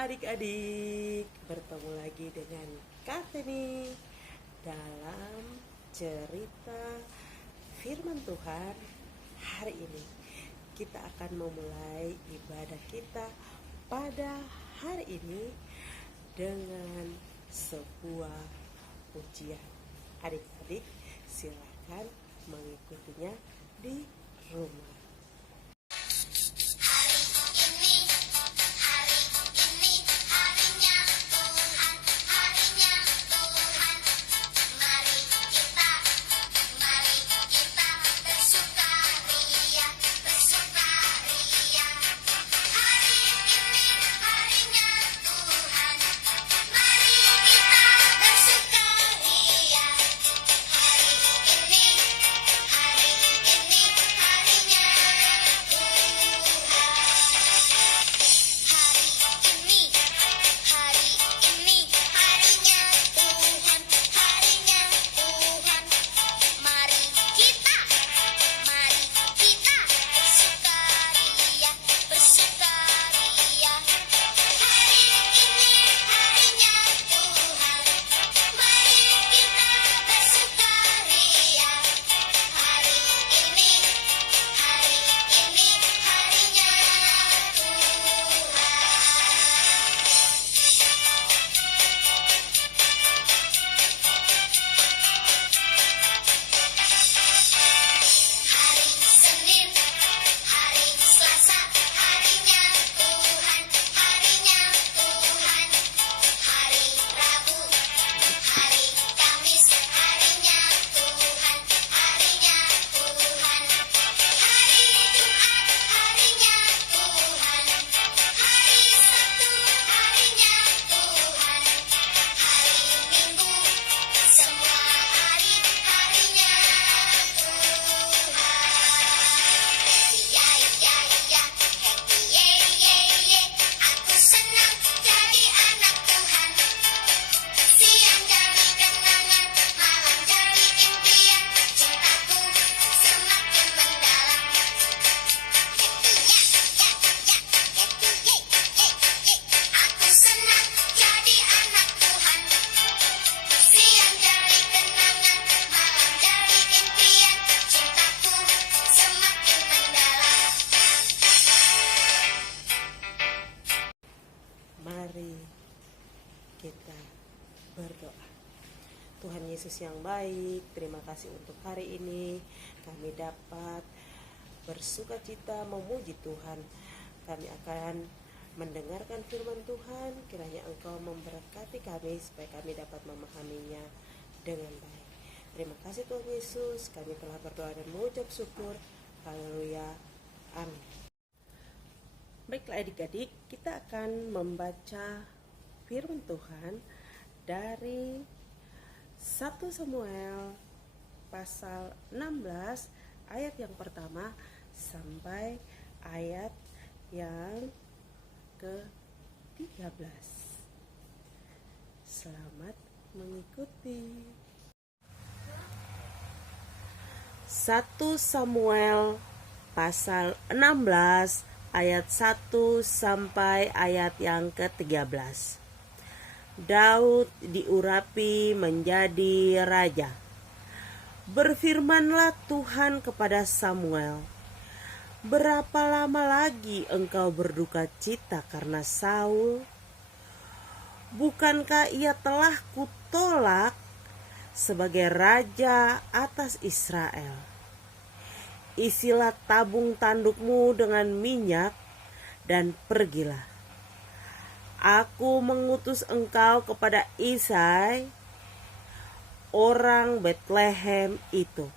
adik-adik, bertemu lagi dengan Kartini dalam cerita firman Tuhan. Hari ini kita akan memulai ibadah kita pada hari ini dengan sebuah pujian. Adik-adik silakan mengikutinya di rumah. Mari kita berdoa. Tuhan Yesus yang baik, terima kasih untuk hari ini kami dapat bersukacita memuji Tuhan. Kami akan mendengarkan firman Tuhan, kiranya Engkau memberkati kami supaya kami dapat memahaminya dengan baik. Terima kasih Tuhan Yesus, kami telah berdoa dan mengucap syukur. Haleluya, amin. Baiklah adik-adik, kita akan membaca firman Tuhan dari 1 Samuel pasal 16 ayat yang pertama sampai ayat yang ke-13. Selamat mengikuti. 1 Samuel pasal 16 ayat 1 sampai ayat yang ke-13. Daud diurapi menjadi raja. Berfirmanlah Tuhan kepada Samuel, berapa lama lagi engkau berduka cita karena Saul? Bukankah ia telah kutolak sebagai raja atas Israel? Isilah tabung tandukmu dengan minyak dan pergilah. Aku mengutus engkau kepada Isai, orang Betlehem itu.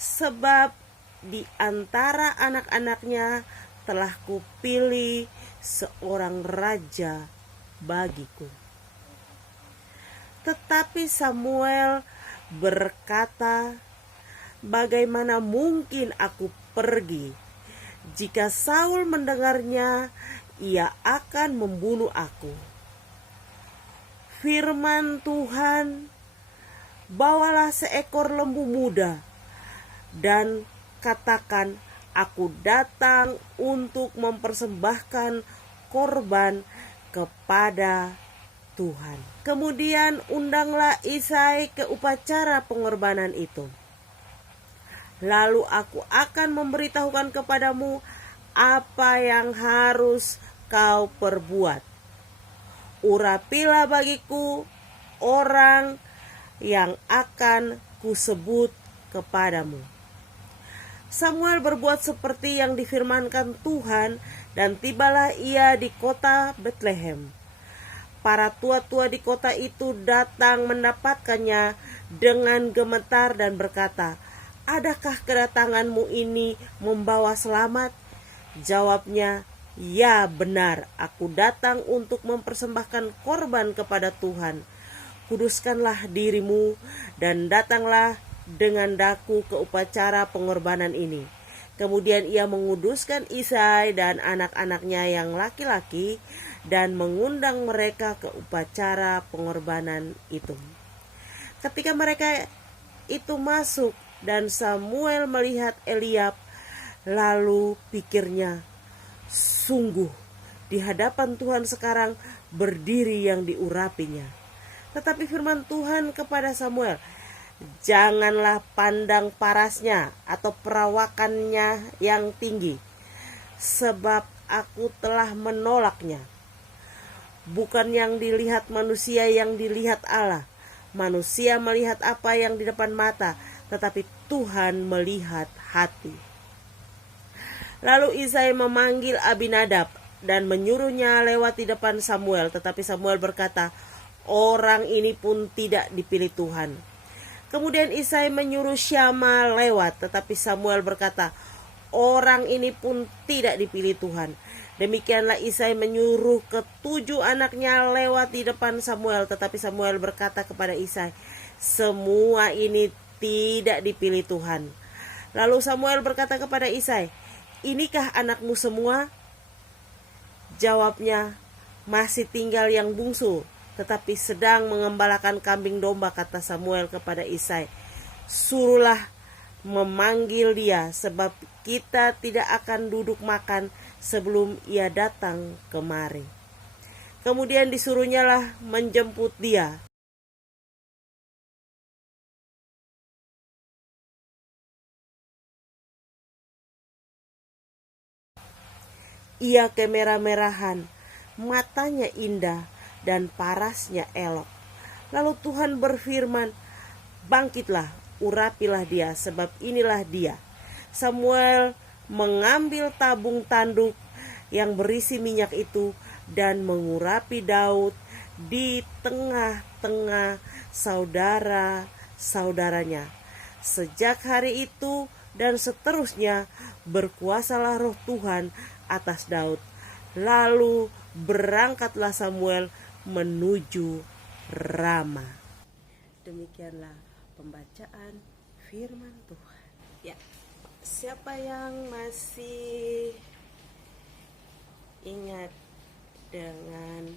Sebab di antara anak-anaknya telah kupilih seorang raja bagiku. Tetapi Samuel berkata, bagaimana mungkin aku pergi? Jika Saul mendengarnya, ia akan membunuh aku. Firman Tuhan, bawalah seekor lembu muda dan katakan, aku datang untuk mempersembahkan korban kepada Tuhan. Kemudian undanglah Isai ke upacara pengorbanan itu. Lalu aku akan memberitahukan kepadamu apa yang harus kau perbuat. Urapilah bagiku orang yang akan kusebut kepadamu. Samuel berbuat seperti yang difirmankan Tuhan, dan tibalah ia di kota Betlehem. Para tua-tua di kota itu datang mendapatkannya dengan gemetar dan berkata, "Adakah kedatanganmu ini membawa selamat?" Jawabnya, "Ya benar, aku datang untuk mempersembahkan korban kepada Tuhan. Kuduskanlah dirimu dan datanglah dengan daku ke upacara pengorbanan ini." Kemudian ia menguduskan Isai dan anak-anaknya yang laki-laki dan mengundang mereka ke upacara pengorbanan itu. Ketika mereka itu masuk dan Samuel melihat Eliab, lalu pikirnya, "Sungguh di hadapan Tuhan sekarang berdiri yang diurapinya." Tetapi firman Tuhan kepada Samuel, "Janganlah pandang parasnya atau perawakannya yang tinggi, sebab aku telah menolaknya. Bukan yang dilihat manusia yang dilihat Allah. Manusia melihat apa yang di depan mata, tetapi Tuhan melihat hati." Lalu Isai memanggil Abinadab dan menyuruhnya lewat di depan Samuel. Tetapi Samuel berkata, "Orang ini pun tidak dipilih Tuhan." Kemudian Isai menyuruh Syama lewat, tetapi Samuel berkata, "Orang ini pun tidak dipilih Tuhan." Demikianlah Isai menyuruh ke-7 anaknya lewat di depan Samuel, tetapi Samuel berkata kepada Isai, "Semua ini tidak dipilih Tuhan." Lalu Samuel berkata kepada Isai, "Inikah anakmu semua?" Jawabnya, "Masih tinggal yang bungsu, tetapi sedang mengembalakan kambing domba," kata Samuel kepada Isai. "Suruhlah memanggil dia, sebab kita tidak akan duduk makan sebelum ia datang kemari." Kemudian disuruhnyalah menjemput dia. Ia kemerah-merahan, matanya indah, dan parasnya elok. Lalu Tuhan berfirman, "Bangkitlah, urapilah dia, sebab inilah dia." Samuel mengambil tabung tanduk yang berisi minyak itu dan mengurapi Daud di tengah-tengah saudara-saudaranya. Sejak hari itu dan seterusnya berkuasalah roh Tuhan atas Daud. Lalu berangkatlah Samuel menuju Rama. Demikianlah pembacaan firman Tuhan. Ya, siapa yang masih ingat dengan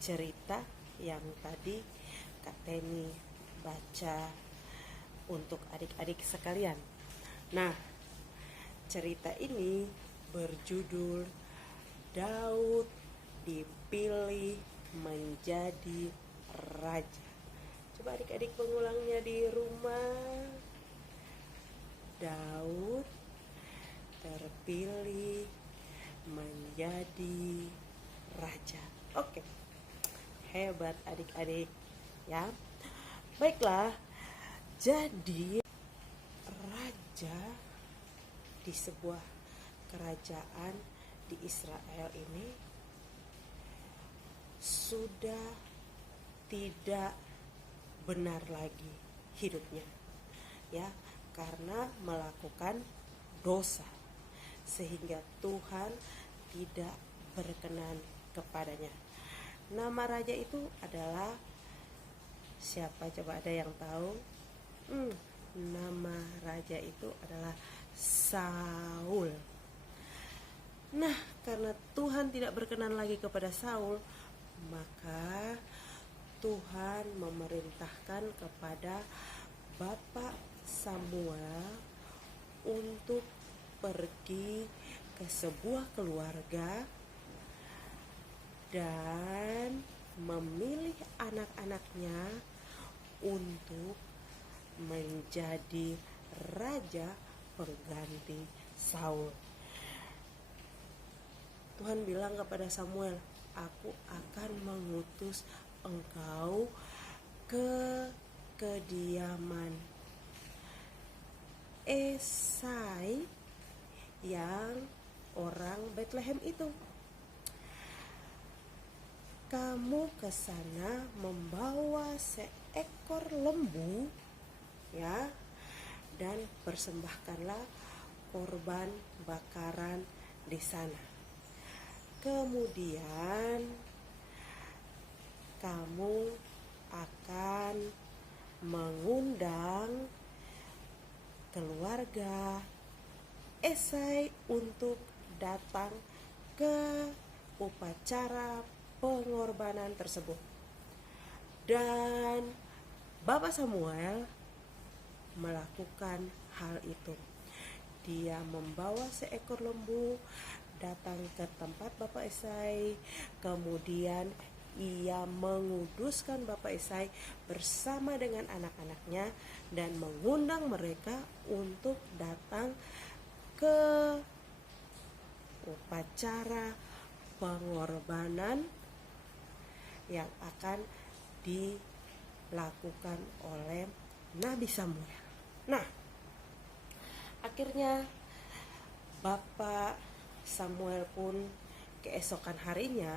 cerita yang tadi Kak Teni baca untuk adik-adik sekalian? Nah, cerita ini berjudul Daud dipilih menjadi raja. Coba adik-adik mengulangnya di rumah. Daud terpilih menjadi raja. Oke, hebat adik-adik ya. Baiklah, jadi raja di sebuah kerajaan di Israel ini sudah tidak benar lagi hidupnya, ya, karena melakukan dosa, sehingga Tuhan tidak berkenan kepadanya. Nama raja itu adalah siapa? Coba ada yang tahu? Nama raja itu adalah Saul. Nah, karena Tuhan tidak berkenan lagi kepada Saul, maka Tuhan memerintahkan kepada Bapak Samuel untuk pergi ke sebuah keluarga dan memilih anak-anaknya untuk menjadi raja pengganti Saul. Tuhan bilang kepada Samuel, aku akan mengutus engkau ke kediaman Esai yang orang Bethlehem itu. Kamu ke sana membawa seekor lembu, ya, dan persembahkanlah korban bakaran di sana. Kemudian kamu akan mengundang keluarga Esai untuk datang ke upacara pengorbanan tersebut. Dan Bapak Samuel melakukan hal itu. Dia membawa seekor lembu datang ke tempat Bapak Esai, kemudian ia menguduskan Bapak Esai bersama dengan anak-anaknya dan mengundang mereka untuk datang ke upacara pengorbanan yang akan dilakukan oleh Nabi Samuel. Nah, akhirnya Bapak Samuel pun keesokan harinya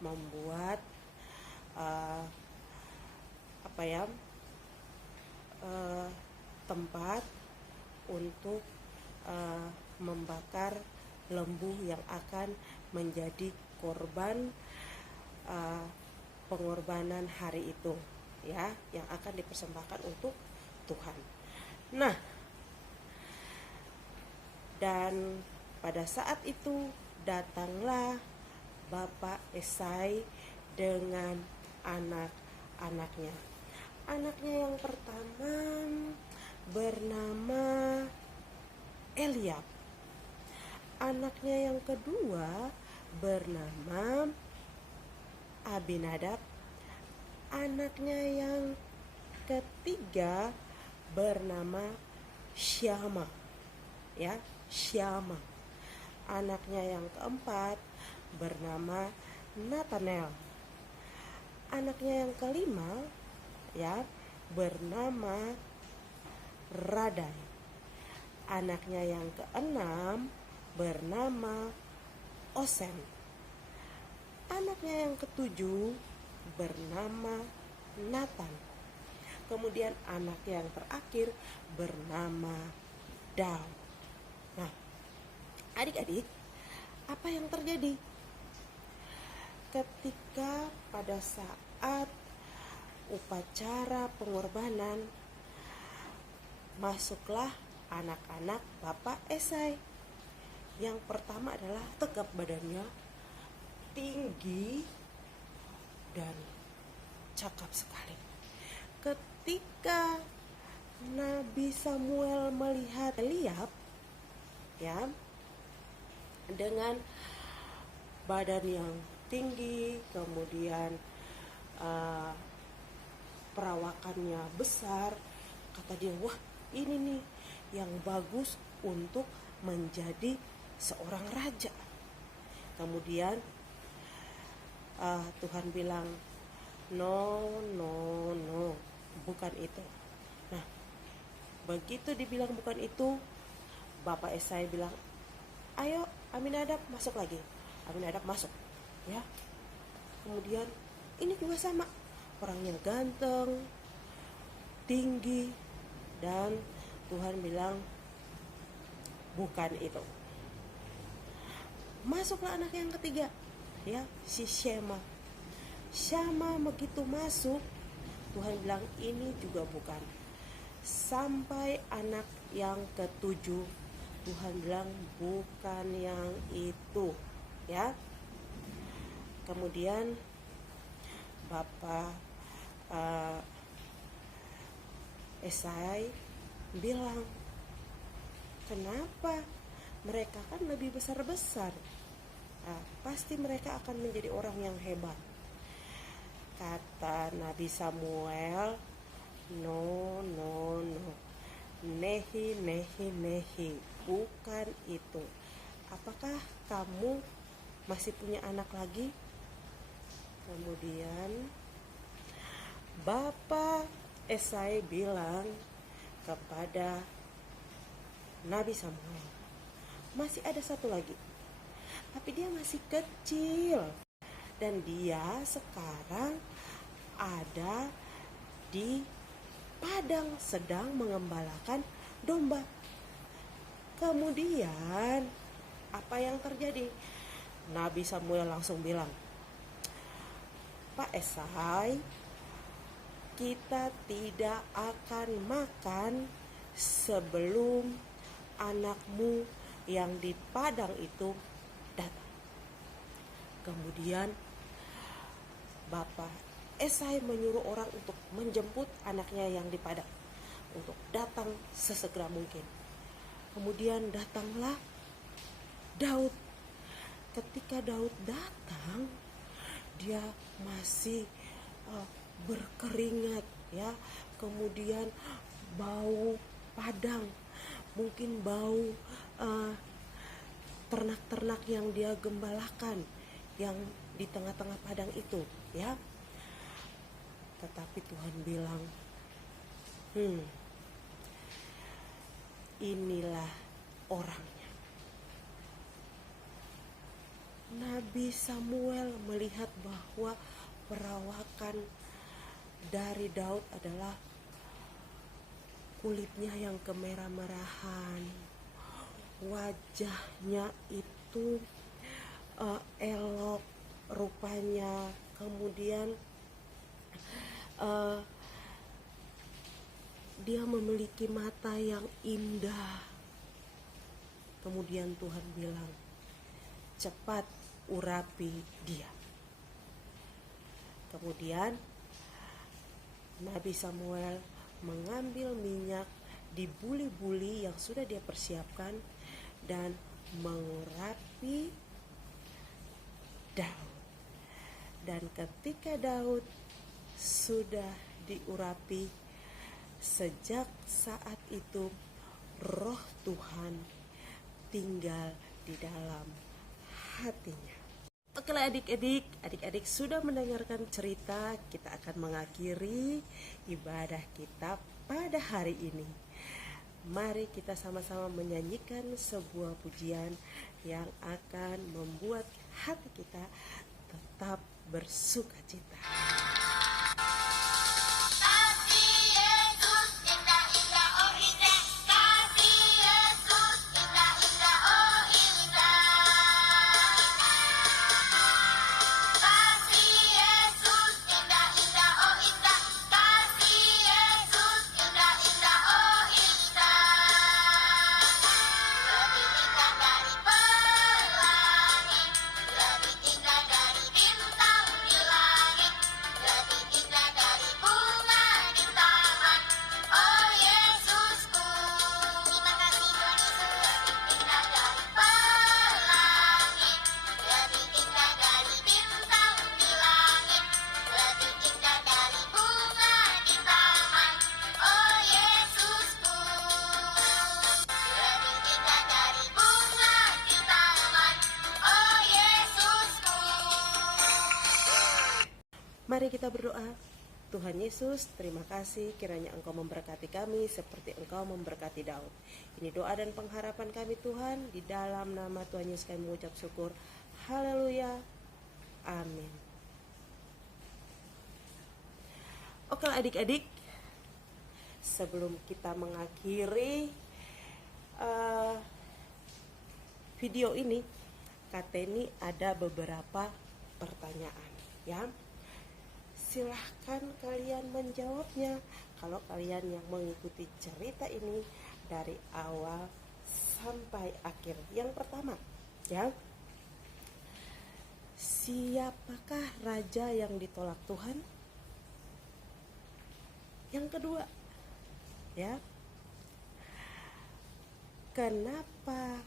membuat tempat untuk membakar lembu yang akan menjadi korban pengorbanan hari itu, ya, yang akan dipersembahkan untuk Tuhan. Nah, dan pada saat itu datanglah Bapak Esai dengan anak-anaknya. Anaknya yang pertama bernama Eliab. Anaknya yang kedua bernama Abinadab. Anaknya yang ketiga bernama Syama. Ya, Syama. Anaknya yang keempat bernama Nathanael. Anaknya yang kelima, ya, bernama Radai. Anaknya yang keenam bernama Osem. Anaknya yang ketujuh bernama Nathan. Kemudian anak yang terakhir bernama Daud. Nah, adik-adik, apa yang terjadi? Ketika pada saat upacara pengorbanan, masuklah anak-anak Bapak Esai. Yang pertama adalah tegap badannya, tinggi, dan cakap sekali. Ketika Nabi Samuel melihat Eliab, ya, dengan badan yang tinggi, kemudian perawakannya besar, kata dia, wah, ini nih yang bagus untuk menjadi seorang raja. Kemudian Tuhan bilang, no, bukan itu. Nah, begitu dibilang bukan itu, Bapak Esai bilang, ayo Aminadab masuk lagi. Aminadab masuk, ya. Kemudian ini juga sama, orangnya ganteng, tinggi, dan Tuhan bilang bukan itu. Masuklah anak yang ketiga, ya, si Syama. Syama begitu masuk, Tuhan bilang ini juga bukan. Sampai anak yang ketujuh, Tuhan bilang bukan yang itu, ya. Kemudian Bapak Esai bilang, kenapa? Mereka kan lebih besar-besar. pasti mereka akan menjadi orang yang hebat. Kata Nabi Samuel, no, no, no, nehi, nehi, nehi, bukan itu. Apakah kamu masih punya anak lagi? Kemudian Bapak Esai bilang kepada Nabi Samuel, masih ada satu lagi, tapi dia masih kecil dan dia sekarang ada di padang sedang mengembalakan domba. Kemudian apa yang terjadi? Nabi Samuel langsung bilang, Pak Esai, kita tidak akan makan sebelum anakmu yang di padang itu datang. Kemudian Bapak Esai menyuruh orang untuk menjemput anaknya yang di padang untuk datang sesegera mungkin. Kemudian datanglah Daud. Ketika Daud datang, dia masih berkeringat, ya, kemudian bau padang, mungkin bau ternak-ternak yang dia gembalakan yang di tengah-tengah padang itu, ya. Tetapi Tuhan bilang, inilah orangnya. Nabi Samuel melihat bahwa perawakan dari Daud adalah kulitnya yang kemerah-merahan, wajahnya itu elok rupanya, kemudian dia memiliki mata yang indah. Kemudian Tuhan bilang, cepat urapi dia. Kemudian Nabi Samuel mengambil minyak di buli-buli yang sudah dia persiapkan dan mengurapi Daud. Dan ketika Daud sudah diurapi, sejak saat itu roh Tuhan tinggal di dalam hatinya. Oke adik-adik sudah mendengarkan cerita. Kita akan mengakhiri ibadah kita pada hari ini. Mari kita sama-sama menyanyikan sebuah pujian yang akan membuat hati kita tetap bersukacita. Mari kita berdoa. Tuhan Yesus, terima kasih kiranya Engkau memberkati kami seperti Engkau memberkati Daud. Ini doa dan pengharapan kami Tuhan, di dalam nama Tuhan Yesus kami mengucap syukur. Haleluya. Amin. Oke adik-adik, sebelum kita mengakhiri video ini, Kateni ada beberapa pertanyaan, ya. Silahkan kalian menjawabnya kalau kalian yang mengikuti cerita ini dari awal sampai akhir. Yang pertama, ya, siapakah raja yang ditolak Tuhan? Yang kedua, ya, kenapa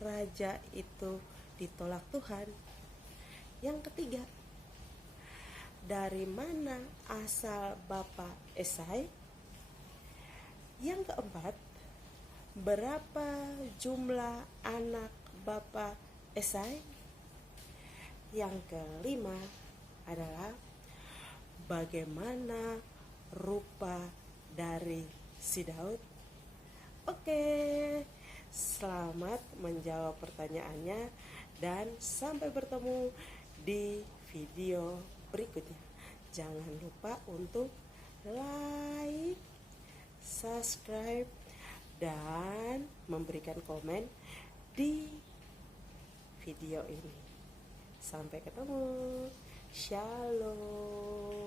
raja itu ditolak Tuhan. Yang ketiga, dari mana asal Bapak Esai? Yang keempat, berapa jumlah anak Bapak Esai? Yang kelima adalah bagaimana rupa dari si Daud? Oke, selamat menjawab pertanyaannya dan sampai bertemu di video berikutnya. Jangan lupa untuk like, subscribe, dan memberikan komen di video ini. Sampai ketemu. Shalom.